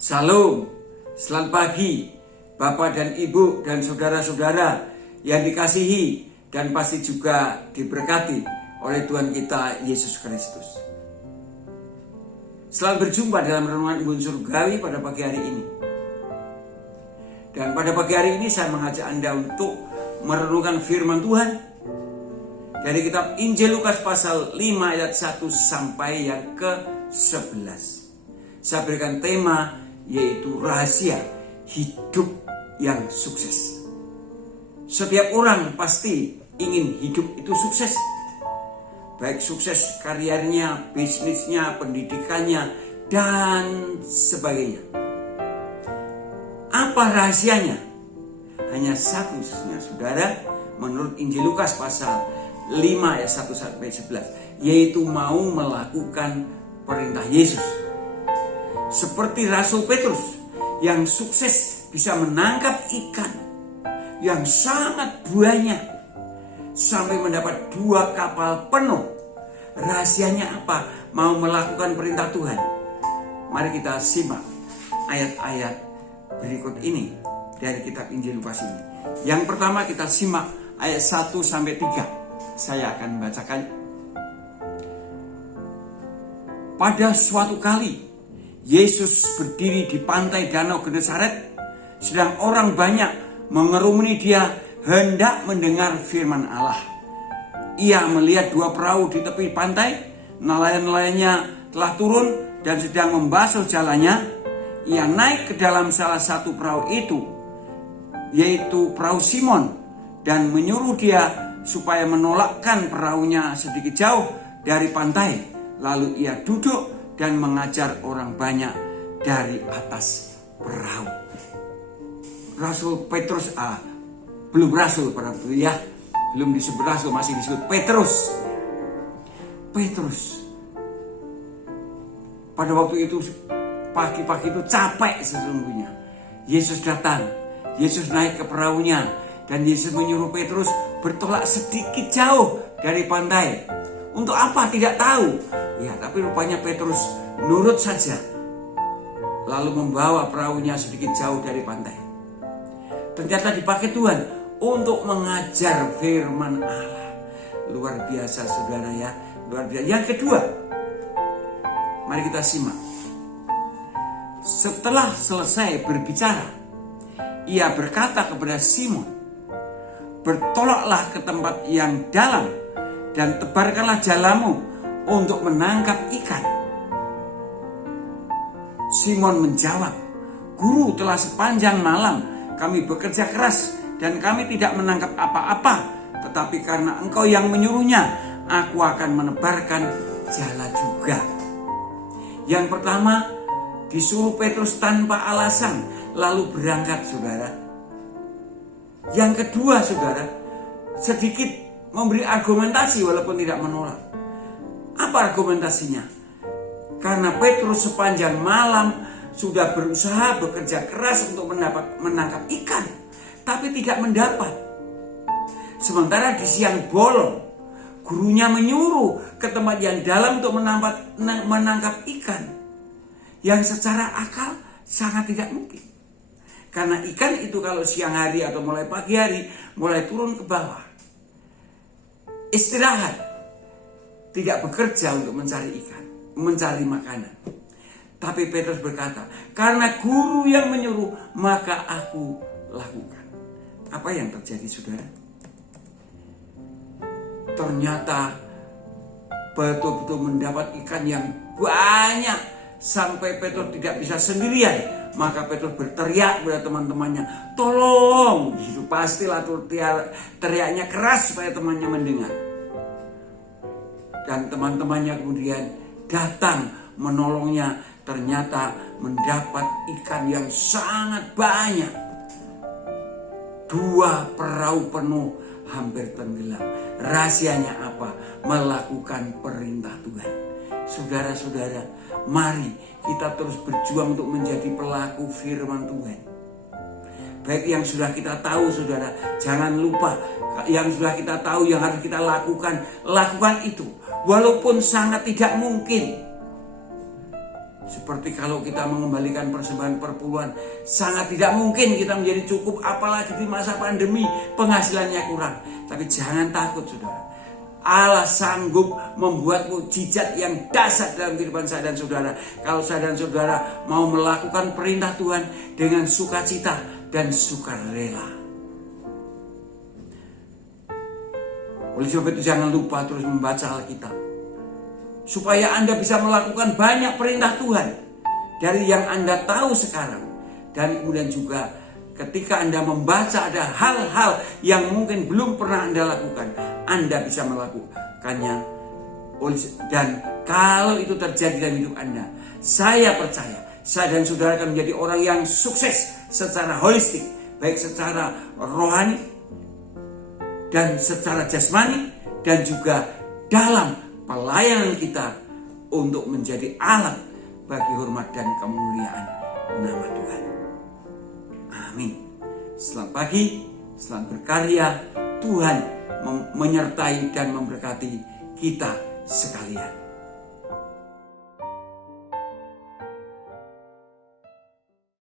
Salam, selamat pagi Bapak dan Ibu dan saudara-saudara yang dikasihi dan pasti juga diberkati oleh Tuhan kita Yesus Kristus. Selamat berjumpa dalam renungan Embun Surgawi pada pagi hari ini. Dan pada pagi hari ini saya mengajak Anda untuk merenungkan firman Tuhan dari kitab Injil Lukas pasal 5 ayat 1 sampai yang ke-11. Saya berikan tema yaitu rahasia hidup yang sukses. Setiap orang pasti ingin hidup itu sukses. Baik sukses karirnya, bisnisnya, pendidikannya, dan sebagainya. Apa rahasianya? Hanya satu saja, saudara, menurut Injil Lukas pasal 5 ayat 1 sampai 11, yaitu mau melakukan perintah Yesus. Seperti Rasul Petrus yang sukses bisa menangkap ikan yang sangat banyak sampai mendapat 2 kapal penuh. Rahasianya apa? Mau melakukan perintah Tuhan. Mari kita simak ayat-ayat berikut ini dari kitab Injil Lukas ini. Yang pertama kita simak ayat 1 sampai 3. Saya akan membacakan. Pada suatu kali Yesus berdiri di pantai Danau Genesaret, sedang orang banyak mengerumuni dia hendak mendengar firman Allah. Ia melihat 2 perahu di tepi pantai, nelayan-nelayannya telah turun dan sedang membasuh jalannya. Ia naik ke dalam salah satu perahu itu, yaitu perahu Simon, dan menyuruh dia supaya menolakkan perahunya sedikit jauh dari pantai. Lalu ia duduk dan mengajar orang banyak dari atas perahu. Rasul Petrus belum rasul pada waktu itu ya, belum disebut rasul, masih disebut Petrus. Pada waktu itu pagi-pagi itu capek sesungguhnya. Yesus datang, Yesus naik ke perahunya, dan Yesus menyuruh Petrus bertolak sedikit jauh dari pantai. Untuk apa? Tidak tahu. Ya, tapi rupanya Petrus nurut saja. Lalu membawa perahunya sedikit jauh dari pantai. Ternyata dipakai Tuhan untuk mengajar firman Allah. Luar biasa saudara ya, luar biasa. Yang kedua, mari kita simak. Setelah selesai berbicara, ia berkata kepada Simon, "Bertolaklah ke tempat yang dalam dan tebarkanlah jalamu untuk menangkap ikan." Simon menjawab, "Guru, telah sepanjang malam kami bekerja keras dan kami tidak menangkap apa-apa. Tetapi karena Engkau yang menyuruhnya, aku akan menebarkan jala juga." Yang pertama, disuruh Petrus tanpa alasan, lalu berangkat saudara. Yang kedua saudara, sedikit memberi argumentasi walaupun tidak menolak. Apa argumentasinya? Karena Petrus sepanjang malam sudah berusaha bekerja keras untuk menangkap ikan, tapi tidak mendapat. Sementara di siang bolong, gurunya menyuruh ke tempat yang dalam untuk menangkap ikan, yang secara akal sangat tidak mungkin. Karena ikan itu kalau siang hari atau mulai pagi hari mulai turun ke bawah, istirahat, tidak bekerja untuk mencari ikan, mencari makanan. Tapi Petrus berkata, karena guru yang menyuruh, maka aku lakukan. Apa yang terjadi saudara? Ternyata betul-betul mendapat ikan yang banyak sampai Petrus tidak bisa sendirian. Maka Petrus berteriak kepada teman-temannya, "Tolong!" Itu pastilah teriaknya keras supaya temannya mendengar. Dan teman-temannya kemudian datang menolongnya. Ternyata mendapat ikan yang sangat banyak. 2 perahu penuh hampir tenggelam. Rahasianya apa? Melakukan perintah Tuhan. Saudara-saudara, mari kita terus berjuang untuk menjadi pelaku firman Tuhan. Baik yang sudah kita tahu saudara, jangan lupa yang sudah kita tahu, yang harus kita lakukan itu. Walaupun sangat tidak mungkin. Seperti kalau kita mengembalikan persembahan perpuluhan, sangat tidak mungkin kita menjadi cukup, apalagi di masa pandemi penghasilannya kurang. Tapi jangan takut saudara, Allah sanggup membuat mukjizat yang dahsyat dalam kehidupan saya dan saudara. Kalau saya dan saudara mau melakukan perintah Tuhan dengan sukacita dan sukarela. Oleh sebab itu jangan lupa terus membaca Alkitab, supaya Anda bisa melakukan banyak perintah Tuhan dari yang Anda tahu sekarang. Dan kemudian juga ketika Anda membaca ada hal-hal yang mungkin belum pernah Anda lakukan, Anda bisa melakukannya. Dan kalau itu terjadi dalam hidup Anda, saya percaya saya dan saudara akan menjadi orang yang sukses secara holistik, baik secara rohani dan secara jasmani, dan juga dalam pelayanan kita untuk menjadi alat bagi hormat dan kemuliaan nama Tuhan. Amin. Selamat pagi, selamat berkarya. Tuhan menyertai dan memberkati kita sekalian.